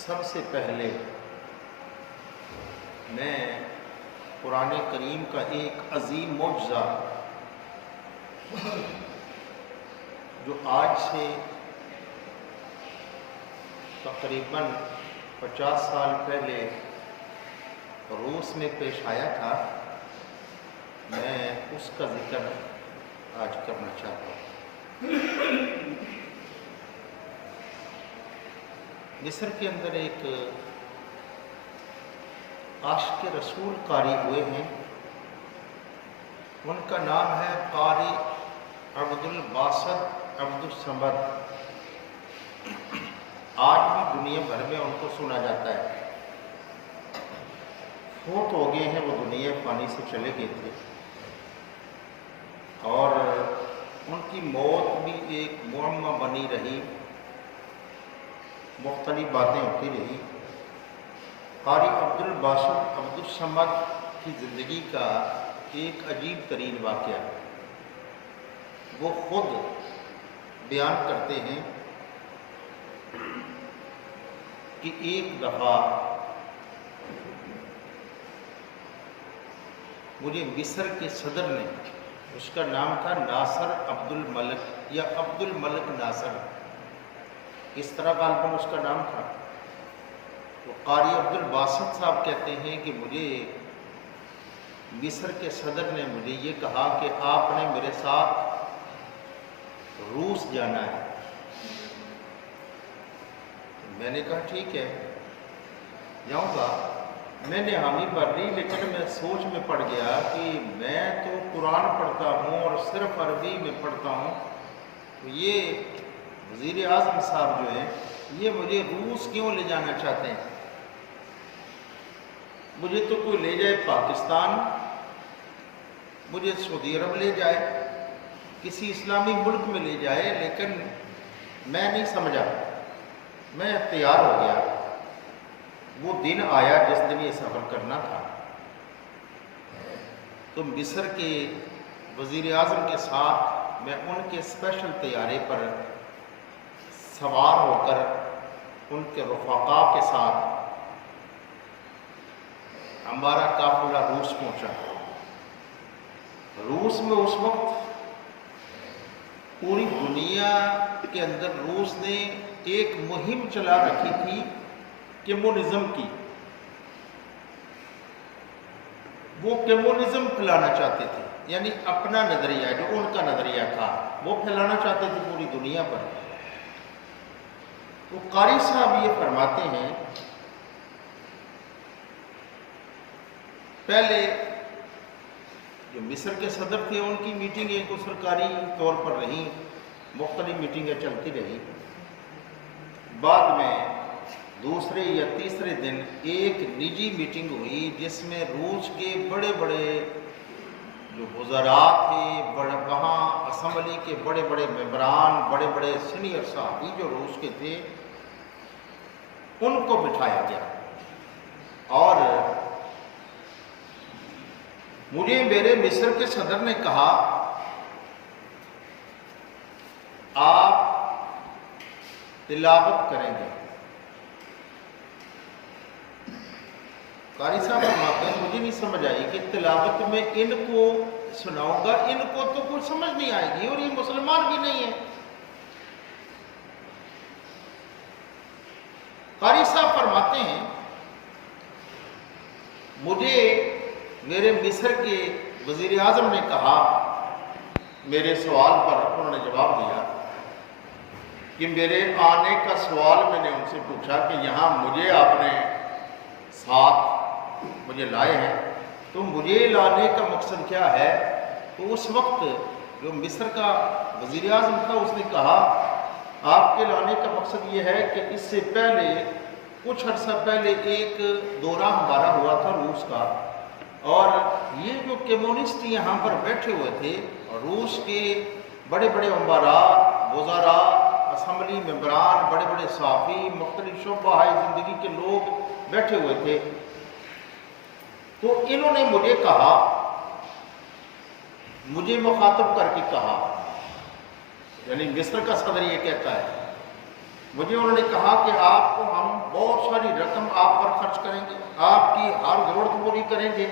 سب سے پہلے میں قرآن کریم کا ایک عظیم معجزہ جو آج سے تقریباً 50 سال پہلے روس میں پیش آیا تھا، میں اس کا ذکر آج کرنا چاہتا ہوں۔ مصر کے اندر ایک عاشق رسول قاری ہوئے ہیں، ان کا نام ہے قاری عبد الباسط عبد الصمد۔ آج بھی دنیا بھر میں ان کو سنا جاتا ہے۔ فوت ہو گئے ہیں، وہ دنیا فانی سے چلے گئے تھے، اور ان کی موت بھی ایک معمہ بنی رہی، مختلف باتیں ہوتی رہی۔ قاری عبد الباسط عبد الصمد کی زندگی کا ایک عجیب ترین واقعہ وہ خود بیان کرتے ہیں کہ ایک دفعہ مجھے مصر کے صدر نے، اس کا نام تھا ناصر عبد الملک یا عبد الملک ناصر، اس طرح غالباً اس کا نام تھا۔ تو قاری عبد الباسط صاحب کہتے ہیں کہ مجھے مصر کے صدر نے مجھے یہ کہا کہ آپ نے میرے ساتھ روس جانا ہے۔ میں نے کہا ٹھیک ہے جاؤں گا۔ میں نے حامی بھر لی، لیکن میں سوچ میں پڑ گیا کہ میں تو قرآن پڑھتا ہوں اور صرف عربی میں پڑھتا ہوں، تو یہ وزیر اعظم صاحب جو ہیں یہ مجھے روس کیوں لے جانا چاہتے ہیں؟ مجھے تو کوئی لے جائے پاکستان، مجھے سعودی عرب لے جائے، کسی اسلامی ملک میں لے جائے، لیکن میں نہیں سمجھا۔ میں تیار ہو گیا۔ وہ دن آیا جس دن یہ سفر کرنا تھا، تو مصر کے وزیر اعظم کے ساتھ میں ان کے اسپیشل طیارے پر سوار ہو کر ان کے رفقا کے ساتھ ہمارا قافلہ روس پہنچا۔ روس میں اس وقت پوری دنیا کے اندر روس نے ایک مہم چلا رکھی تھی کمیونزم کی۔ وہ کمیونزم پھیلانا چاہتے تھے، یعنی اپنا نظریہ جو ان کا نظریہ تھا وہ پھیلانا چاہتے تھے پوری دنیا پر۔ تو قاری صاحب یہ فرماتے ہیں، پہلے جو مصر کے صدر تھے ان کی میٹنگیں کو سرکاری طور پر رہیں، مختلف میٹنگیں چلتی رہی۔ بعد میں دوسرے یا تیسرے دن ایک نجی میٹنگ ہوئی جس میں روس کے بڑے بڑے جو وزراء تھے، وہاں اسمبلی کے بڑے بڑے ممبران، بڑے بڑے سینئر صحافی جو روس کے تھے، ان کو بٹھایا گیا، اور مجھے میرے مصر کے صدر نے کہا آپ تلاوت کریں گے۔ قاری صاحب فرماتے ہیں مجھے نہیں سمجھ آئی کہ تلاوت میں ان کو سناؤں گا، ان کو تو کچھ سمجھ نہیں آئے گی، اور یہ مسلمان بھی نہیں ہے۔ قاری صاحب فرماتے ہیں مجھے میرے مصر کے وزیر اعظم نے کہا، میرے سوال پر انہوں نے جواب دیا کہ میرے آنے کا سوال میں نے ان سے پوچھا کہ یہاں مجھے آپ نے ساتھ مجھے لائے ہیں، تو مجھے لانے کا مقصد کیا ہے؟ تو اس وقت جو مصر کا وزیر اعظم تھا اس نے کہا آپ کے لانے کا مقصد یہ ہے کہ اس سے پہلے کچھ عرصہ پہلے ایک دورہ ہمارا ہوا تھا روس کا، اور یہ جو کمیونسٹ یہاں پر بیٹھے ہوئے تھے، روس کے بڑے بڑے امراء، وزراء، اسمبلی ممبران، بڑے بڑے صحافی، مختلف شعبہ زندگی کے لوگ بیٹھے ہوئے تھے، تو انہوں نے مجھے کہا، مجھے مخاطب کر کے کہا، یعنی مصر کا صدر یہ کہتا ہے مجھے انہوں نے کہا کہ آپ کو ہم بہت ساری رقم آپ پر خرچ کریں گے، آپ کی ہر ضرورت پوری کریں گے،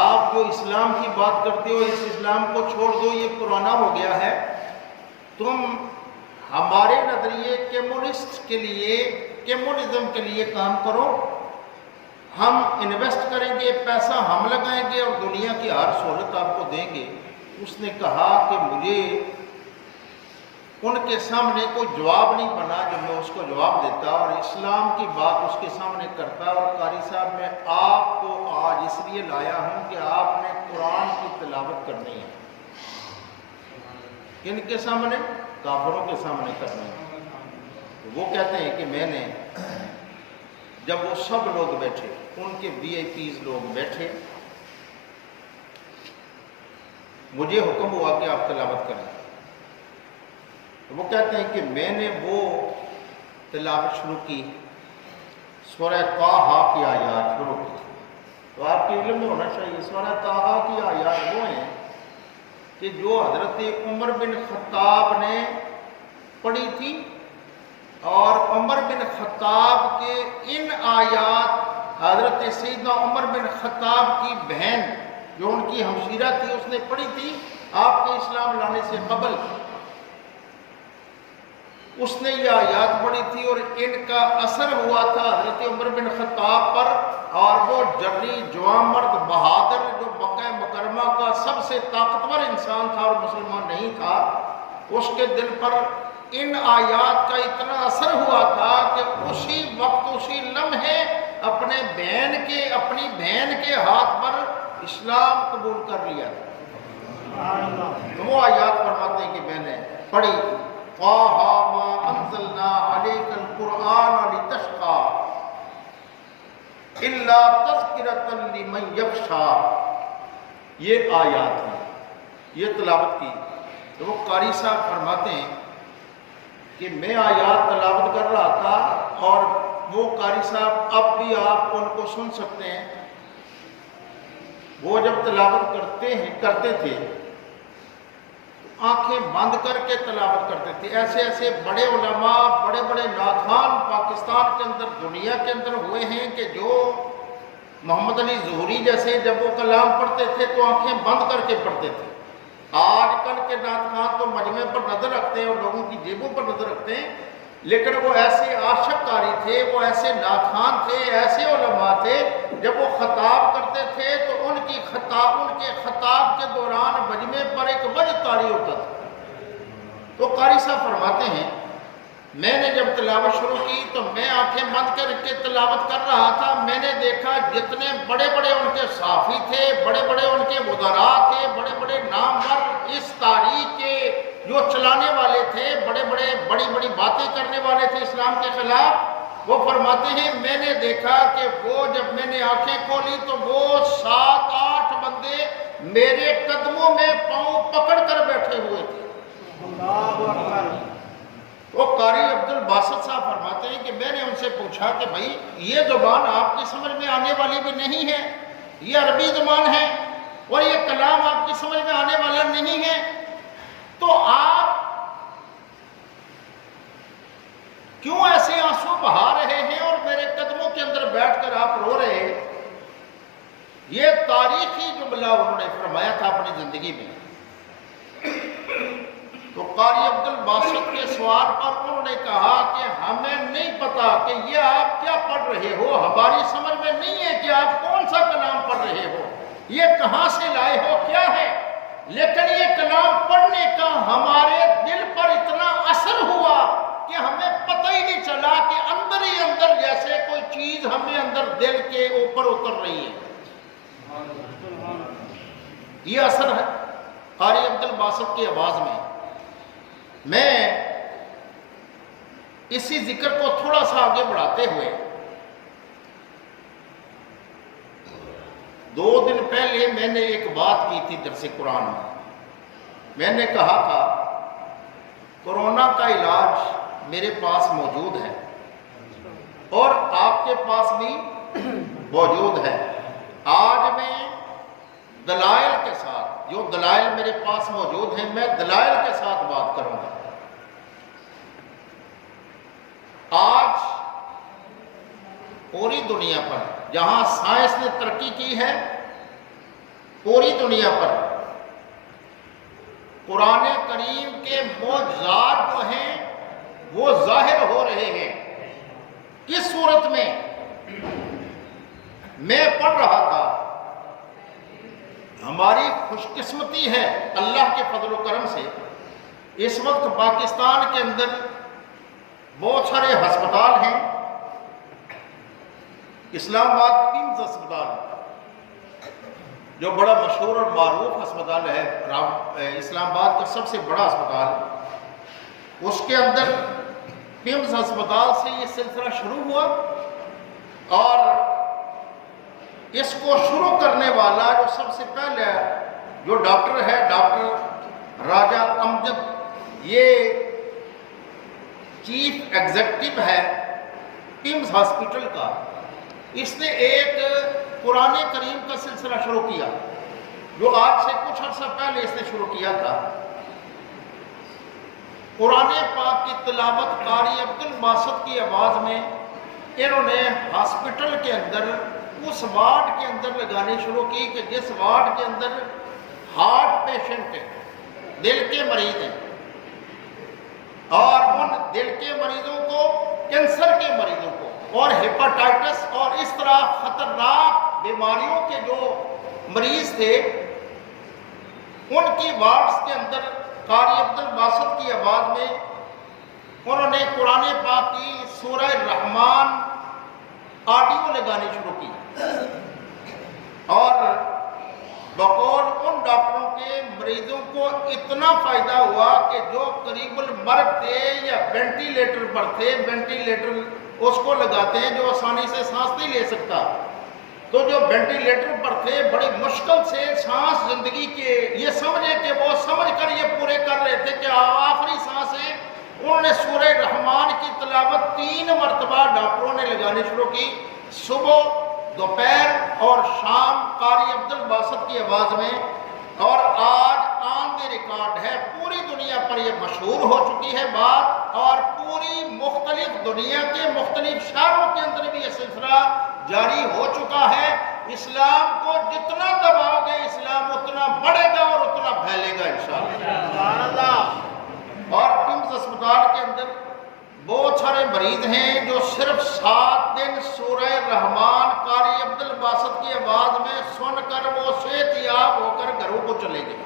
آپ جو اسلام کی بات کرتے ہو اس اسلام کو چھوڑ دو، یہ پرانا ہو گیا ہے، تم ہمارے نظریے کمیونزم کے لیے کام کرو، ہم انویسٹ کریں گے، پیسہ ہم لگائیں گے اور دنیا کی ہر سہولت آپ کو دیں گے۔ اس نے کہا کہ مجھے ان کے سامنے کوئی جواب نہیں بنا جو میں اس کو جواب دیتا اور اسلام کی بات اس کے سامنے کرتا۔ اور قاری صاحب میں آپ کو آج اس لیے لایا ہوں کہ آپ نے قرآن کی تلاوت کرنی ہے، کن کے سامنے؟ کافروں کے سامنے کرنی ہے۔ وہ کہتے ہیں کہ میں نے جب وہ سب لوگ بیٹھے، ان کے وی آئی پیز لوگ بیٹھے، مجھے حکم ہوا کہ آپ تلاوت کریں۔ وہ کہتے ہیں کہ میں نے وہ تلاوت شروع کی، سورہ طٰہٰ کی آیات شروع کی۔ تو آپ کے علم میں ہونا چاہیے سورہ طٰہٰ کی آیات وہ ہیں کہ جو حضرت عمر بن خطاب نے پڑھی تھی، اور عمر بن خطاب کے ان آیات حضرت سیدنا عمر بن خطاب کی بہن جو ان کی ہمشیرہ تھی اس نے پڑھی تھی آپ کے اسلام لانے سے قبل، اس نے یہ آیات پڑھی تھی اور ان کا اثر ہوا تھا حضرت عمر بن خطاب پر، اور وہ جری جوان مرد بہادر جو مکہ مکرمہ کا سب سے طاقتور انسان تھا اور مسلمان نہیں تھا، اس کے دل پر ان آیات کا اتنا اثر ہوا تھا کہ اسی وقت اسی لمحے اپنی بہن کے ہاتھ پر اسلام قبول کر لیا تھا۔ تو وہ آیات فرماتے ہیں کہ میں نے پڑھی، طٰہٰ مَا أَنزَلْنَا عَلَيْكَ الْقُرْآنَ لِتَشْقَىٰ إِلَّا تَذْكِرَةً لِمَنْ يَخْشَىٰ، یہ آیات ہیں، یہ تلاوت کی۔ تو وہ قاری صاحب فرماتے ہیں کہ میں آیات تلاوت کر رہا تھا، اور وہ قاری صاحب اب بھی آپ ان کو سن سکتے ہیں، وہ جب تلاوت کرتے تھے آنکھیں بند کر کے تلاوت کرتے تھے۔ ایسے ایسے بڑے علماء، بڑے بڑے نعتخوان پاکستان کے اندر، دنیا کے اندر ہوئے ہیں کہ جو محمد علی ظہوری جیسے جب وہ کلام پڑھتے تھے تو آنکھیں بند کر کے پڑھتے تھے۔ آج کل کے نعتخوان تو مجمع پر نظر رکھتے ہیں اور لوگوں کی جیبوں پر نظر رکھتے ہیں، لیکن وہ ایسے عاشق قاری تھے، وہ ایسے نعتخوان تھے، ایسے علماء تھے، جب وہ خطاب کرتے تھے تو ان کے خطاب کے دوران مجمع پر ایک وجد طاری ہوتا تھا۔ تو قاری صاحب فرماتے ہیں میں نے جب تلاوت شروع کی تو میں آنکھیں بند کر کے تلاوت کر رہا تھا، میں نے دیکھا جتنے بڑے بڑے ان کے صحافی تھے، بڑے بڑے ان کے وزراء تھے، بڑے بڑے نامور اس تاریخ کے جو چلانے والے تھے، بڑی بڑی باتیں کرنے والے تھے اسلام کے خلاف، وہ فرماتے ہیں میں نے دیکھا کہ وہ جب میں نے آنکھیں کھولی تو وہ 7-8 بندے میرے قدموں میں پاؤں پکڑ کر بیٹھے ہوئے تھے۔ وہ قاری عبد الباسط صاحب فرماتے ہیں کہ میں نے ان سے پوچھا کہ بھائی یہ زبان آپ کی سمجھ میں آنے والی بھی نہیں ہے، یہ عربی زبان ہے اور یہ کلام آپ کی سمجھ میں آنے والا نہیں ہے، تو آپ کیوں ایسے آنسو بہا رہے ہیں اور میرے قدموں کے اندر بیٹھ کر آپ رو رہے ہیں؟ یہ تاریخی جملہ انہوں نے فرمایا تھا اپنی زندگی میں۔ تو قاری عبد الباسط کے سوال پر انہوں نے کہا کہ ہمیں نہیں پتا کہ یہ آپ کیا پڑھ رہے ہو، ہماری سمجھ میں نہیں ہے کہ آپ کون سا کلام پڑھ رہے ہو، یہ کہاں سے لائے ہو، کیا ہے، لیکن یہ کلام پڑھنے کا ہمارے دل پر اتنا اثر ہوا کہ ہمیں پتہ ہی نہیں چلا کہ اندر ہی اندر جیسے کوئی چیز ہمیں اندر دل کے اوپر اتر رہی ہے۔ یہ اثر ہے قاری عبد الباسط کی آواز میں۔ میں اسی ذکر کو تھوڑا سا آگے بڑھاتے ہوئے 2 دن پہلے میں نے ایک بات کی تھی درس قرآن میں نے کہا تھا کورونا کا علاج میرے پاس موجود ہے اور آپ کے پاس بھی موجود ہے۔ آج میں دلائل کے ساتھ، جو دلائل میرے پاس موجود ہیں، میں دلائل کے ساتھ بات کروں گا۔ پوری دنیا پر جہاں سائنس نے ترقی کی ہے، پوری دنیا پر قرآن کریم کے معجزات جو ہیں وہ ظاہر ہو رہے ہیں۔ کس صورت میں؟ میں پڑھ رہا تھا، ہماری خوش قسمتی ہے اللہ کے فضل و کرم سے اس وقت پاکستان کے اندر بہت سارے ہسپتال ہیں۔ اسلام آباد پیمز ہسپتال جو بڑا مشہور اور معروف ہسپتال ہے، اسلام آباد کا سب سے بڑا ہسپتال، اس کے اندر پیمز ہسپتال سے یہ سلسلہ شروع ہوا، اور اس کو شروع کرنے والا جو سب سے پہلے جو ڈاکٹر ہے، ڈاکٹر راجہ امجد، یہ چیف ایگزیکٹو ہے پیمز ہاسپٹل کا۔ اس نے ایک قرآن کریم کا سلسلہ شروع کیا جو آج سے کچھ عرصہ پہلے اس نے شروع کیا تھا۔ قرآن پاک کی تلاوت قاری عبدالباسط کی آواز میں انہوں نے ہاسپٹل کے اندر اس وارڈ کے اندر لگانی شروع کی کہ جس وارڈ کے اندر ہارٹ پیشنٹ ہیں، دل کے مریض ہیں، اور ان دل کے مریضوں کو، کینسر کے مریضوں کو، اور ہیپاٹائٹس اور اس طرح خطرناک بیماریوں کے جو مریض تھے، ان کی وارڈز کے اندر قاری عبدالباسط کی آواز میں انہوں نے قرآن پاک کی سورہ رحمان آڈیو لگانی شروع کی، اور بقول ان ڈاکٹروں کے مریضوں کو اتنا فائدہ ہوا کہ جو قریب المرگ تھے یا وینٹیلیٹر پر تھے، وینٹیلیٹر اس کو لگاتے ہیں جو آسانی سے سانس نہیں لے سکتا، تو جو وینٹیلیٹر پر تھے بڑی مشکل سے سانس زندگی کے یہ سمجھے کہ وہ سمجھ کر یہ پورے کر رہے تھے کہ آخری سانس ہے، انہوں نے سورہ رحمان کی تلاوت 3 مرتبہ ڈاکٹروں نے لگانی شروع کی، صبح، دوپہر اور شام، قاری عبدالباسط کی آواز میں، اور آج آن دی ریکارڈ ہے، پوری دنیا پر یہ مشہور ہو چکی ہے بات، اور پوری مختلف دنیا کے مختلف شہروں کے اندر بھی یہ سلسلہ جاری ہو چکا ہے۔ اسلام کو جتنا دباؤ گے اسلام اتنا بڑھے گا اور اتنا پھیلے گا انشاءاللہ۔ اور پیمز ہسپتال کے اندر بہت سارے مریض ہیں جو صرف 7 دن سورہ رحمان قاری عبدالباسط کی آواز میں سن کر وہ صحت یاب ہو کر گھروں کو چلے گئے۔